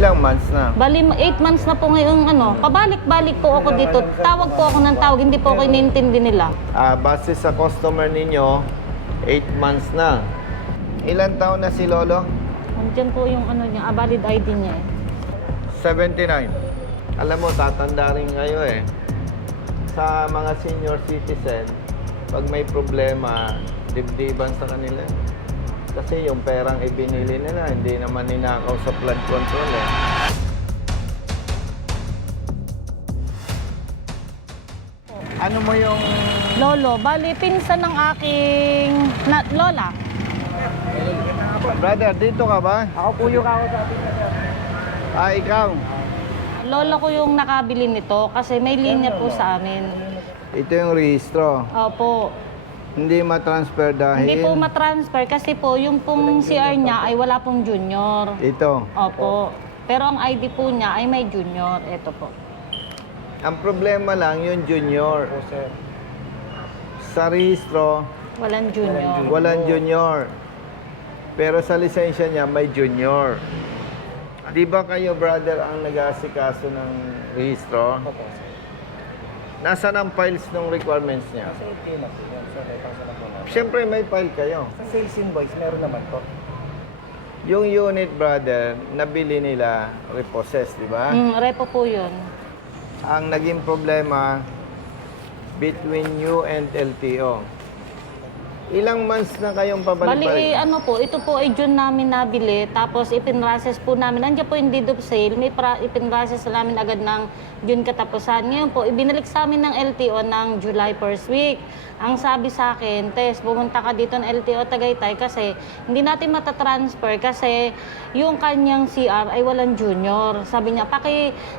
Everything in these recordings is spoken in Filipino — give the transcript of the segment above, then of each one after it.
Ilang months na? Bali, 8 months na po ngayon, pabalik-balik po ako dito. Tawag po ako ng tawag, hindi po ako inintindi nila. Base sa customer ninyo, 8 months na. Ilan taon na si Lolo? Nandiyan po yung niya, valid ID niya eh. 79. Alam mo, tatanda rin kayo eh. Sa mga senior citizen, pag may problema, dibdiban sa kanila. Kasi yung perang ibinili nila, hindi naman ninakaw sa flood control eh. Ano mo yung... Lolo, bali, pinsan ng aking lola. Brother, dito ka ba? Ako po yung ako sa atin. Ikaw. Lola ko yung nakabili nito kasi may linya po sa amin. Ito yung rehistro. Opo. Hindi ma-transfer dahil... Hindi po matransfer kasi po yung pong CR niya ay wala pong junior. Ito. Opo. Pero ang ID po niya ay may junior. Ito po. Ang problema lang yung junior. Sa rehistro, Walang junior. walang junior. Pero sa lisensya niya, may junior. Di ba kayo, brother, ang nag-aasikaso ng rehistro? Opo, sir. Nasaan ang files ng requirements niya? Sa 18 na po yan, sir. May pangsa na po namin. Siyempre, may file kayo. Sa sales invoice, meron naman po. Yung unit, brother, nabili nila, repossess, di ba? Repo po yun. Ang naging problema between you and LTO. Ilang months na kayong pabalik-balik? Bali, ito po ay June namin nabili, tapos ipinrases po namin. Nandiyan po yung deed of sale, may ipinrases namin agad ng June katapusan. Ngayon po, ibinalik sa amin ng LTO ng July 1st week. Ang sabi sa akin, Tess, pumunta ka dito ng LTO Tagaytay kasi hindi natin matatransfer kasi yung kanyang CR ay walang junior. Sabi niya,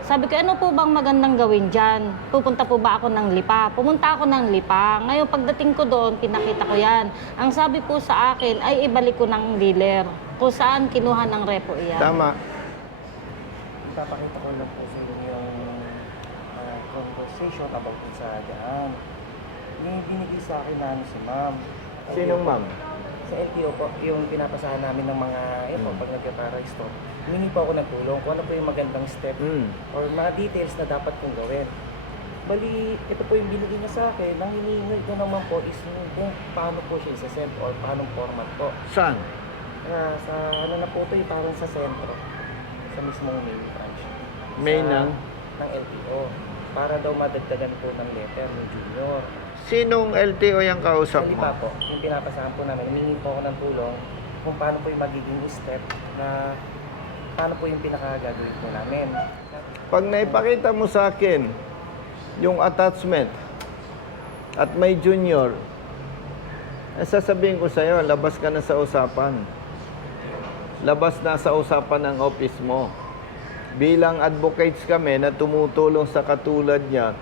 sabi ko, ano po bang magandang gawin dyan? Pupunta po ba ako ng Lipa? Pumunta ako ng Lipa. Ngayon, pagdating ko doon, pinakita ko yan. Ang sabi po sa akin ay ibalik ko ng dealer kung saan kinuha ng repo iyan. Tama. Papakita ko lang po sa inyo yung conversation about sa daan. May binigay sa akin na si ma'am. Sinong ma'am? Sa LTO po, yung pinapasahan namin ng mga, pag nagka-para-store, humingi po ako ng tulong kung ano po yung magandang step or mga details na dapat kong gawin. Bali, ito po yung binigay niya sa akin. Ang hinihingi ko naman po is kung paano po siya isa-send or paano format po. Saan? Sa na po ito, parang sa sentro. Sa mismong main branch. Main ng? Ng LTO. Para daw madagdagan po ng letter ng junior. Sinong LTO yung kausap Hindi mo? pa po. Yung pinapasahan po namin, humingi po ako ng tulong kung paano po yung magiging step na paano po yung pinakagagawin po namin. Pag naipakita mo sa akin yung attachment at may junior, sasabihin ko sa'yo, labas ka na sa usapan. Labas na sa usapan ng office mo. Bilang advocates kami na tumutulong sa katulad niya,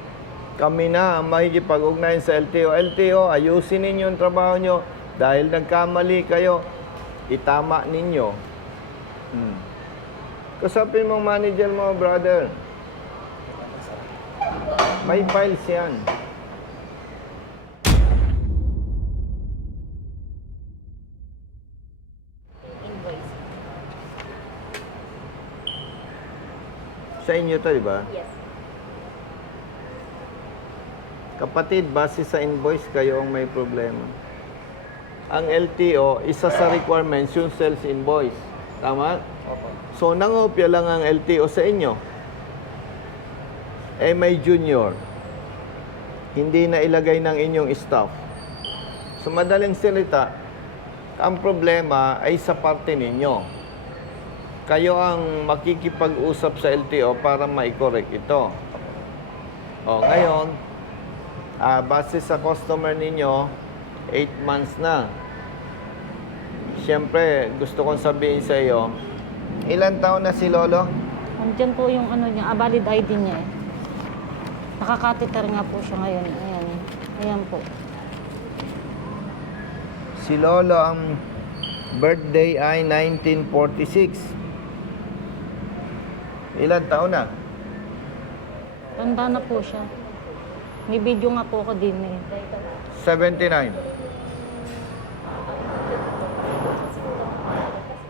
kami na ang makikipag-ugnayan sa LTO. LTO, ayusin ninyo yung trabaho nyo. Dahil nagkamali kayo, itama ninyo. Kasapin mong manager mo, brother. May files yan. Invoice. Sa inyo to, di ba? Yes. Kapatid, base sa invoice, kayo ang may problema. Ang LTO, isa sa requirements yung sales invoice. Tama? Opo. So, nangopya lang ang LTO sa inyo. May junior. Hindi na ilagay ng inyong staff. So, madaling salita, ang problema ay sa parte ninyo. Kayo ang makikipag-usap sa LTO para ma-correct ito. Ngayon, base sa customer ninyo, 8 months na. Siyempre, gusto kong sabihin sa iyo, ilan taon na si Lolo? Nandiyan po yung niya, valid ID niya eh. Nakakateter nga po siya ngayon. Ayan. Ayan po. Si Lolo, ang birthday ay 1946. Ilan taon na? Tanda na po siya. May video nga po ako din eh. 79.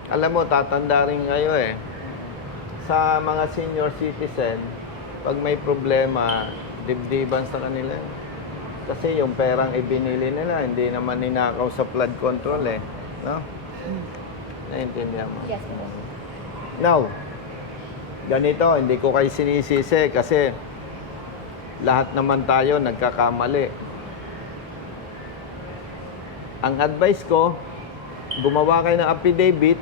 Alam mo, tatanda rin kayo eh. sa mga senior citizen, pag may problema, dibdiban sa kanila. Kasi yung perang ibinili nila, hindi naman ninakaw sa flood control eh. No? Naintindihan mo? Yes po. Now, ganito, hindi ko kayo sinisisi kasi lahat naman tayo nagkakamali. Ang advice ko, gumawa kayo ng affidavit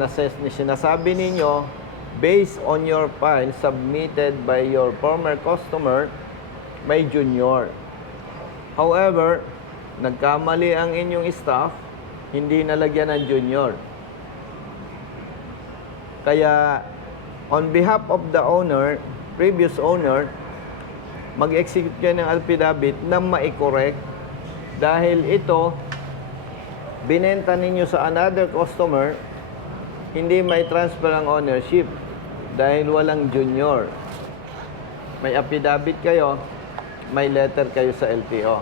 na sinasabi ninyo based on your file submitted by your former customer, may junior. However, nagkamali ang inyong staff, hindi nalagyan ng junior. Kaya, on behalf of the owner, previous owner, mag-execute kayo ng affidavit na ma-correct dahil ito, binenta ninyo sa another customer, hindi may transfer ang ownership dahil walang junior. May affidavit kayo, may letter kayo sa LTO.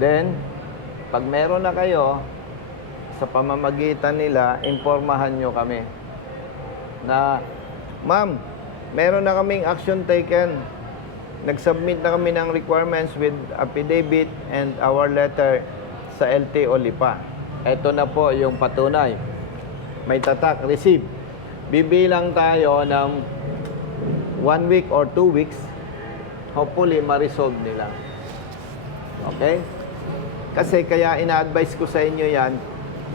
Then, pag meron na kayo, sa pamamagitan nila, informahan nyo kami na, ma'am, meron na kaming action taken. Nag-submit na kami ng requirements with affidavit and our letter sa LTO Lipa. Ito na po yung patunay. May tatak, receive. Bibilang tayo ng 1 week or 2 weeks. Hopefully, ma-resolve nila. Okay? Kasi kaya ina-advise ko sa inyo yan,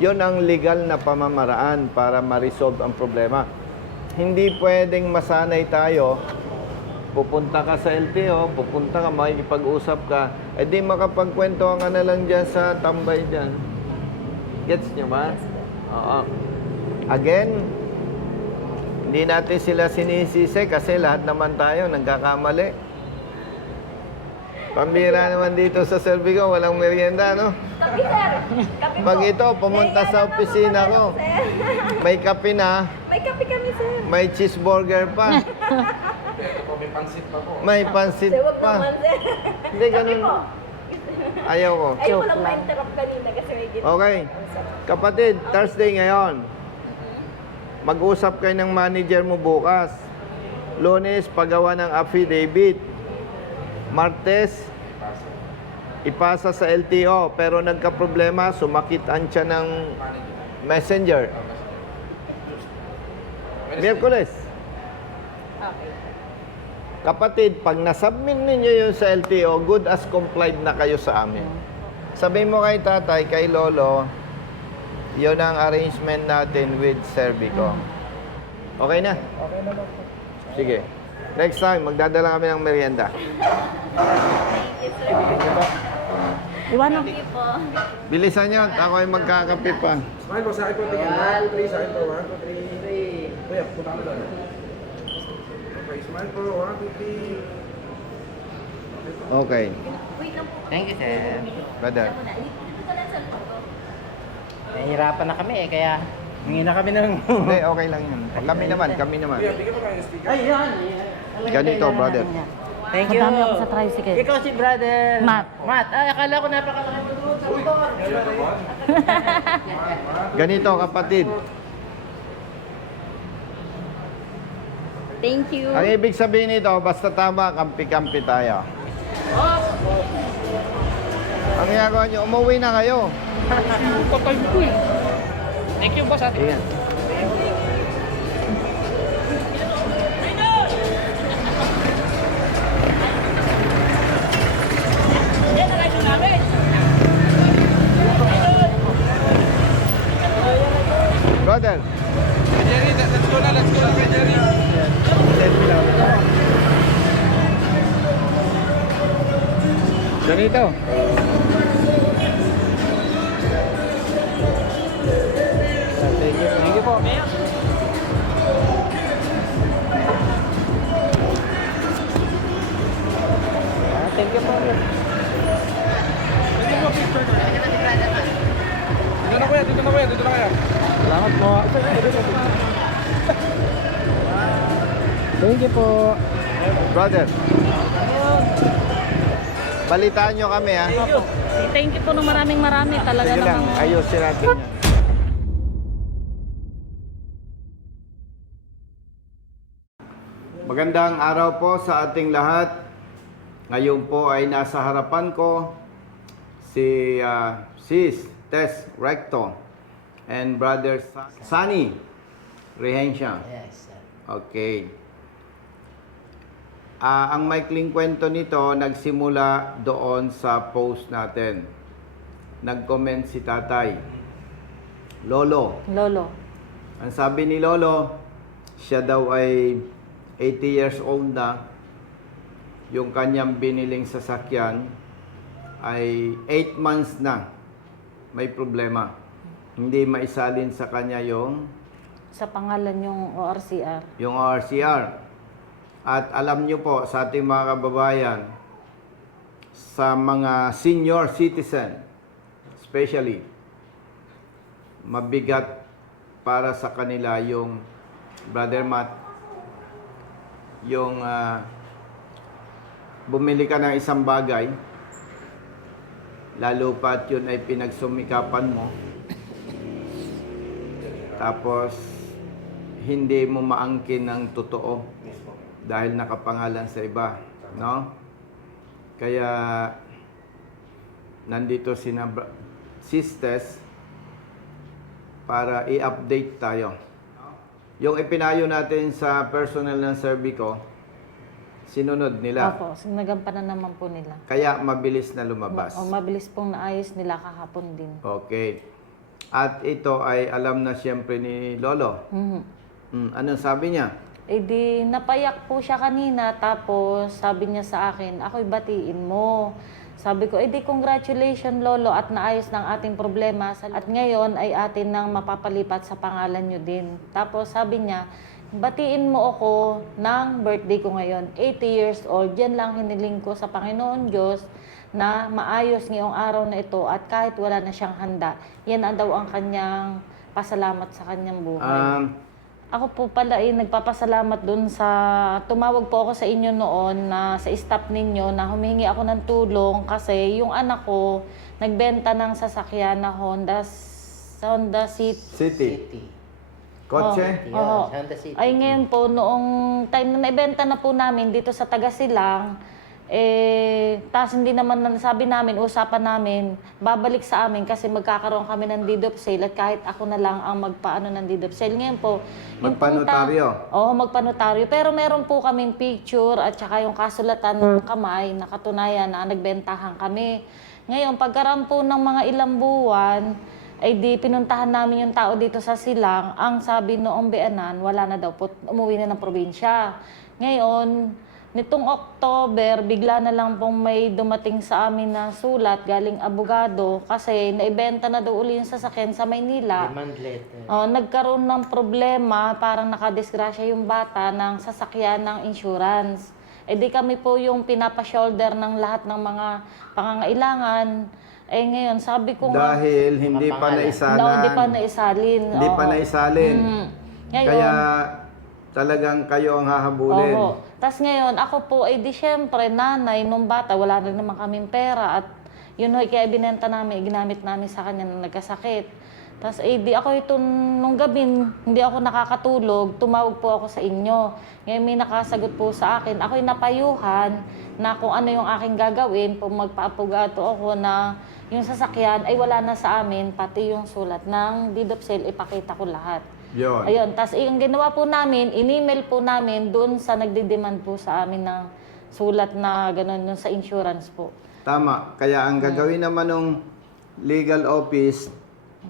yon ang legal na pamamaraan para ma-resolve ang problema. Hindi pwedeng masanay tayo, pupunta ka sa LTO, pupunta ka, makikipag-usap ka, di makapagkwento ka na lang dyan sa tambay dyan. Gets nyo ba? Oo. Again, hindi natin sila sinisisi kasi lahat naman tayo nagkakamali. Pambira naman dito sa Servico, walang merienda, no? Kape, sir. Kape po. Pag ito, pumunta sa opisina ko, may kape na, May kape kami, sir. may cheeseburger pa, May pansit pa po. may pansit Sir, wag pa. naman, sir. Hindi, ganun. Kape po. Ayaw ko. Ayaw ko lang ma-interrupt kanina kasi may ginawa. Okay. Kapatid, Thursday ngayon. Mag-usap kayo ng manager mo bukas. Lunes, paggawa ng affidavit. Martes, ipasa sa LTO. Pero nagka-problema, sumakit ang tiyan ng messenger. Miyerkules. Okay. Kapatid, pag nasubmit ninyo yun sa LTO, good as complied na kayo sa amin. Sabihin mo kay tatay, kay lolo, yun ang arrangement natin with Servico. Okay na? Okay naman po. Sige. Next time, magdadala kami ng merienda. Iwanan. Thank you po. Bilisan nyo, ako ay magkakape pa. Smile po sa akin po. Tingin. 1, 2, 3. Sa akin po. 1, 2, 3. Kuya, punta ko doon. Okay, smile po. 1, 2, 3. Okay. Wait lang po. Thank you, sir. Brother. Muna. Dito ko lang sa photo. Nahihirapan na kami eh, kaya hingi na kami ng... Hindi, okay lang yun. Kami naman. Kuya, bigyan mo kayo ng sticker. Ay, yan. Ganito, brother. Thank you. Madami ako sa tricycle. Ikaw si brother. Matt. Matt. Ay, akala ko napakalaki mo doon sa motor. Ganito, kapatid. Thank you. Ang ibig sabihin nito, basta tama, kampi-kampi tayo. Ang ginagawa nyo, umuwi na kayo. Thank you, boss. Ayan. Brother. Jerry, let's go na. Let's go na kay Jerry. Ganito. Thank you po. Thank you po. Dito na kuya, dito na kuya, dito na kaya. Salamat po. Thank you po. Brother. Balitaan nyo kami, ha? Thank you po ng maraming talaga Sige lang, namang ayusin natin yan. Magandang araw po sa ating lahat. Ngayon po ay nasa harapan ko si Sis Tess Recto and Brother Sunny Rehensya. Yes, sir. Okay. Ang maikling kwento nito nagsimula doon sa post natin. Nag-comment si tatay. Lolo. Lolo. Ang sabi ni Lolo, siya daw ay 80 years old na. Yung kanyang biniling sasakyan ay 8 months na may problema. Hindi maisalin sa kanya yung Sa pangalan yung ORCR. ORCR. At alam nyo po sa ating mga kababayan, sa mga senior citizen, especially, mabigat para sa kanila yung Brother Matt, yung bumili ka ng isang bagay, lalo pat yun ay pinagsumikapan mo, tapos hindi mo maangkin ng totoo dahil nakapangalan sa iba, no? Kaya nandito sisters para i-update tayo. Yung ipinayo natin sa personal ng Servico, sinunod nila. Opo, nagampanan naman po nila. Kaya mabilis na lumabas. Mabilis pong naayos nila kahapon din. Okay. At ito ay alam na siyempre ni Lolo. Anong sabi niya? Eh di, napayak po siya kanina, tapos sabi niya sa akin, ako'y batiin mo. Sabi ko, eh di congratulations Lolo at naayos ng ating problema. At ngayon ay atin nang mapapalipat sa pangalan nyo din. Tapos sabi niya, batiin mo ako ng birthday ko ngayon, 80 years old. Yan lang hiniling ko sa Panginoon Diyos na maayos ngayong araw na ito at kahit wala na siyang handa. Yan ang daw ang kanyang pasalamat sa kanyang buhay. Ako po pala nagpapasalamat dun sa, tumawag po ako sa inyo noon na sa staff ninyo na humingi ako ng tulong kasi yung anak ko nagbenta ng sasakyan na Honda City. City. Kotse? Oo. Honda City. Ay ngayon po, noong time na naibenta na po namin dito sa Tagasilang, tapos hindi naman sabi namin, usapan namin, babalik sa amin kasi magkakaroon kami ng deed of sale at kahit ako na lang ang magpaano ng deed of sale. Ngayon po, yung Magpanotaryo? Oo, magpanotaryo. Pero meron po kaming picture at saka yung kasulatan ng kamay na katunayan na nagbentahan kami. Ngayon, pagkaraan po ng mga ilang buwan, ay di pinuntahan namin yung tao dito sa Silang. Ang sabi noong Beanan, wala na daw po, umuwi na ng probinsya. Ngayon, nitong October, bigla na lang pong may dumating sa amin na sulat galing abogado kasi naibenta na daw uli yung sasakyan sa Maynila. Demand letter. Nagkaroon ng problema, parang nakadisgrasya yung bata ng sasakyan ng insurance. Eh di kami po yung pinapa-shoulder ng lahat ng mga pangangailangan. Eh ngayon, sabi ko Dahil hindi pa naisalan. hindi pa naisalin. Hindi pa naisalin. Ngayon, Kaya talagang kayo ang hahabulin. oo. Tapos ngayon, ako po ay di syempre, nanay nung bata, wala rin naman kaming pera. At yun ho'y kaya binenta namin, ginamit namin sa kanya na nagkasakit. Tapos di ako ito, nung gabi, hindi ako nakakatulog, tumawag po ako sa inyo. Ngayon may nakasagot po sa akin, ako'y napayuhan na kung ano yung aking gagawin, kung magpaapugato ako na yung sasakyan ay wala na sa amin, pati yung sulat ng deed of sale, ipakita ko lahat. Yun. Ayun, tapos yung ginawa po namin, in-email po namin dun sa nagdidemand po sa amin ng sulat na gano'n dun sa insurance po. Tama. Kaya ang gagawin naman ng legal office,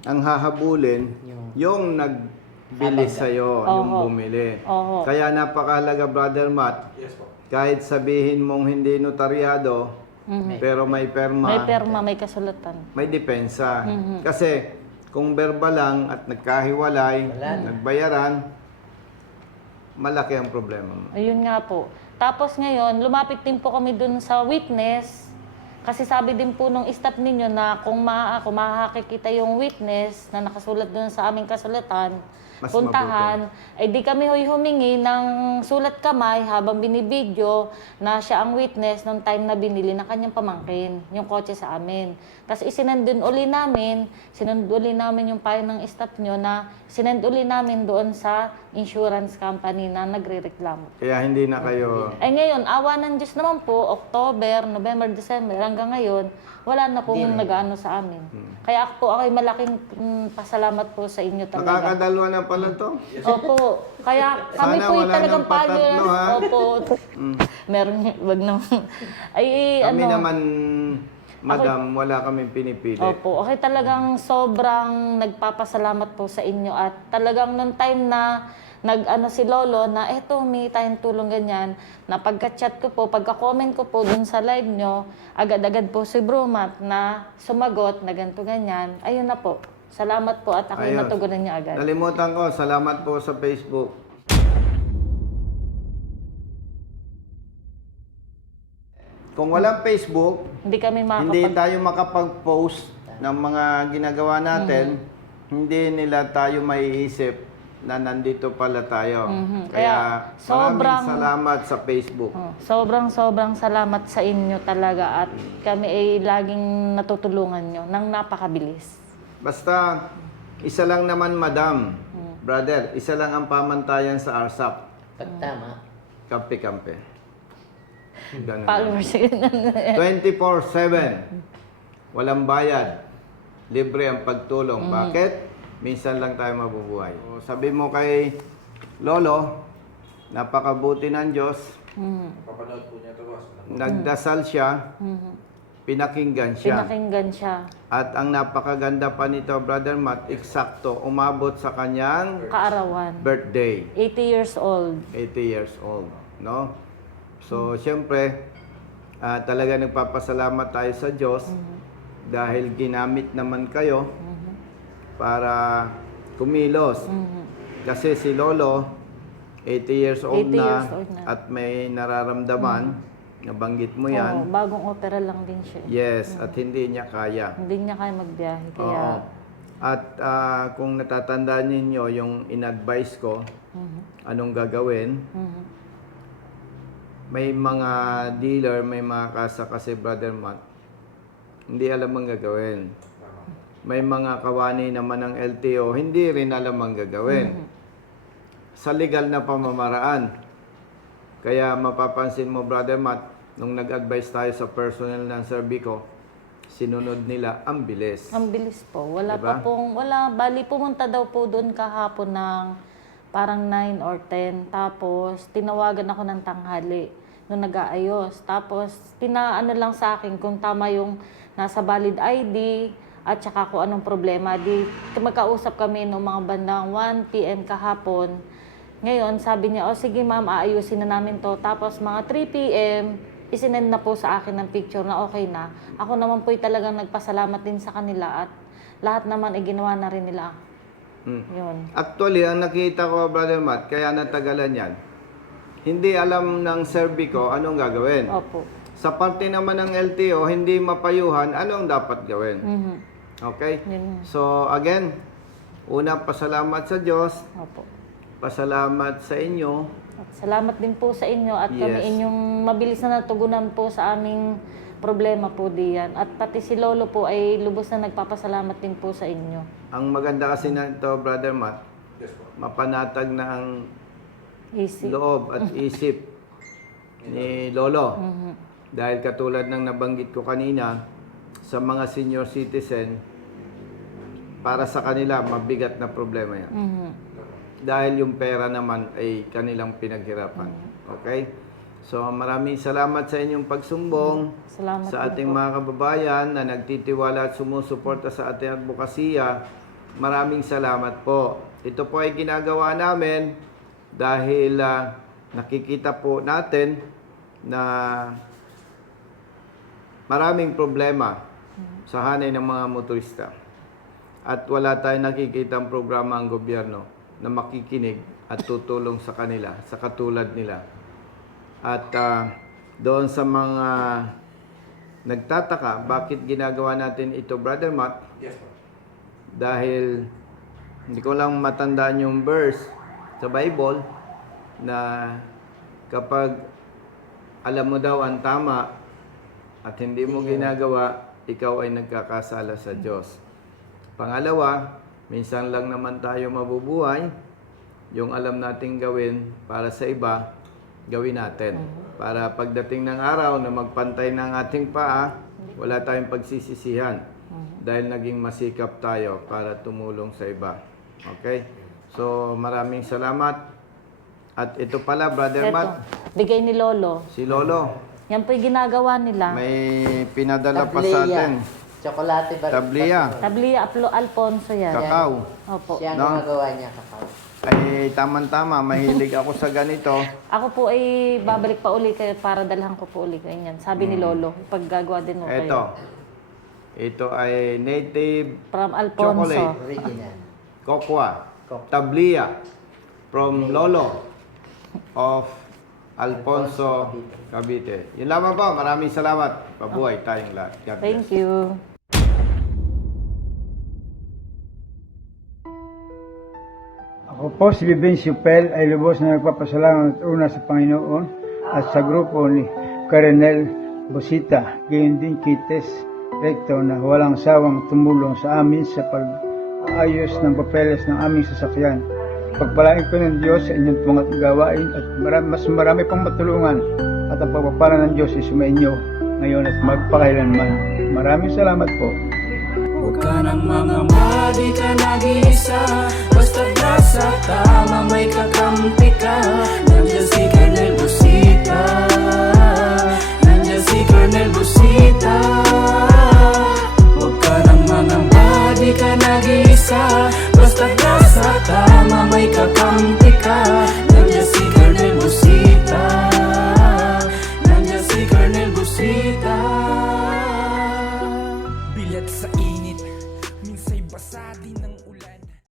ang hahabulin, yung nagbili sa'yo, yung Oho. bumili. Oho. Kaya napakahalaga, Brother Matt, kahit sabihin mong hindi notaryado, pero may perma, May perma, may kasulatan. may depensa. Kasi kung verbal lang at nagkahiwalay, nagbayaran, malaki ang problema mo. Ayun nga po. Tapos ngayon, lumapit din po kami dun sa witness. Kasi sabi din po nung staff ninyo na kung makakikita yung witness na nakasulat dun sa aming kasulatan, Mas puntahan. Ay di kami humingi ng sulat kamay habang binibidyo na siya ang witness nung time na binili na kanyang pamangkin, yung kotse sa amin. Tapos sinend uli namin yung payo ng staff nyo na sinend uli namin doon sa insurance company na nagre-reklamo. Kaya hindi na kayo... Ay ngayon, awa ng Diyos naman po, October, November, December, hanggang ngayon, wala na pong nag-ano sa amin. Kaya ako'y malaking pasalamat po sa inyo talaga. Nakakadalwa na pala to. Opo. Kaya kami Sana po wala talagang nang patatlo, payo. ha? Opo. Meron, wag naman. Ay, Kami ano. naman, madam, wala kaming pinipili. Opo. Okay, talagang sobrang nagpapasalamat po sa inyo at talagang nung time na nag-ano si Lolo na eto, may tayong tulong ganyan, na pagka-chat ko po, pagka-comment ko po dun sa live nyo, agad-agad po si Brumat na sumagot na ganito ganyan. Ayun na po. Salamat po at ako'y Ayos. natugunan niya agad. Nalimutan ko, salamat po sa Facebook. Kung walang Facebook, Hindi kami hindi makakapag... tayo makapag-post ng mga ginagawa natin, hindi nila tayo maiisip na nandito pala tayo. Mhm. Kaya, Kaya sobrang- maraming salamat sa Facebook. Sobrang salamat sa inyo talaga at kami ay laging natutulungan nyo ng napakabilis. Basta, isa lang naman, madam, brother, isa lang ang pamantayan sa RSAP. Pag tama, Kampi-kampi. Ganun. Followers. 24/7. Walang bayad. Libre ang pagtulong. Bakit? Minsan lang tayo mabubuhay. So, sabi mo kay Lolo, napakabuti ng Diyos. Nagdasal siya, pinakinggan siya. Pinakinggan siya. At ang napakaganda pa nito, Brother Matt, eksakto, umabot sa kanyang Kaarawan. birthday. 80 years old. 80 years old, no? So, siyempre, talaga nagpapasalamat tayo sa Diyos dahil ginamit naman kayo para kumilos. Kasi si Lolo, 80 years old 80 na years old na. at may nararamdaman, nabanggit mo Oo, yan. bagong opera lang din siya. Yes, at hindi niya kaya. Hindi niya kaya magbiyahe. Kaya, Oo. At kung natatandaan ninyo yung in-advise ko, anong gagawin, may mga dealer, may mga kasa kasi Brother Matt, hindi alam ang gagawin. May mga kawani naman ng LTO, hindi rin alam ang gagawin. Sa legal na pamamaraan. Kaya mapapansin mo, Brother Matt, nung nag-advise tayo sa personnel ng Serbico, sinunod nila ang bilis. ang bilis po. Wala Diba? pa pong, bali pumunta daw po doon kahapon ng parang 9 or 10. Tapos, tinawagan ako ng tanghali nung nag-aayos. Tapos, pinaano lang sa akin kung tama yung nasa valid ID at saka kung anong problema. Di, magkausap kami noong mga bandang 1 p.m. kahapon. Ngayon, sabi niya, sige ma'am, aayusin na namin to. Tapos, mga 3 p.m., isinend na po sa akin ng picture na okay na. Ako naman po'y talagang nagpasalamat din sa kanila at lahat naman ay ginawa na rin nila. Yun. Actually, ang nakita ko, Brother Matt, kaya natagalan yan, hindi alam ng Serbico anong gagawin. Opo. Sa parte naman ng LTO, hindi mapayuhan anong dapat gawin. Mhm. Okay? Yun. So, again, una, pasalamat sa Diyos, Opo. pasalamat sa inyo. At salamat din po sa inyo at kami Yes. inyong mabilis na natugunan po sa aming problema po diyan. At pati si Lolo po ay lubos na nagpapasalamat din po sa inyo. Ang maganda kasi na ito, Brother Matt, mapanatag na ang Easy. loob at isip ni Lolo. Dahil katulad ng nabanggit ko kanina, sa mga senior citizen, para sa kanila, mabigat na problema yan. Mhm. Dahil yung pera naman ay kanilang pinaghirapan. Okay? So, maraming salamat sa inyong pagsumbong Salamat sa din ating po. mga kababayan na nagtitiwala at sumusuporta sa ating advokasya. Maraming salamat po. Ito po ay ginagawa namin dahil nakikita po natin na maraming problema sa hanay ng mga motorista. At wala tayong nakikitang programa ang gobyerno na makikinig at tutulong sa kanila, sa katulad nila. At doon sa mga nagtataka, bakit ginagawa natin ito, Brother Matt? Dahil Hindi ko lang matandaan yung verse sa Bible na kapag alam mo daw ang tama at hindi mo ginagawa, ikaw ay nagkakasala sa Diyos. Pangalawa, minsan lang naman tayo mabubuhay. Yung alam nating gawin para sa iba, gawin natin. Para pagdating ng araw na magpantay ng ating paa, wala tayong pagsisisihan. Dahil naging masikap tayo para tumulong sa iba. Okay? So, maraming salamat. At ito pala, Brother Ito, Matt, bigay ni Lolo. si Lolo, Yan po yung ginagawa nila. may pinadala pa sa atin. Chocolate ba? Tablia, Tablia Alfonso yan. kakao. Opo. Siya ang No? gumagawa niya, kakao. Ay, tama-tama, mahilig ako sa ganito. Ako po ay babalik pa uli kayo para dalhan ko po uli kayo yan. Sabi ni Lolo, paggagawa din mo Ito. kayo. Ito ay native From Alfonso. Chocolate. Original. Cocoa. Tablia from Lolo of Alfonso Cavite. Yun lamang po. Maraming salamat. Pabuhay tayong lahat. God bless. Thank you. Ako po si Vivencio Pel ay lubos na nagpapasalamat una sa Panginoon at sa grupo ni Coronel Bosita, gayon din kay Tess Recto na walang sawang tumulong sa amin sa pag-aayos ng papeles ng aming sasakyan. Pagpalain ko ng Diyos sa inyong mga gawain at mas marami pang matulungan at ang pagpapala ng Diyos ay sumainyo ngayon at magpakailanman. Maraming salamat po. Huwag ka nang mangamba, di ka nag-iisa. Basta nasa tama may kakampi ka.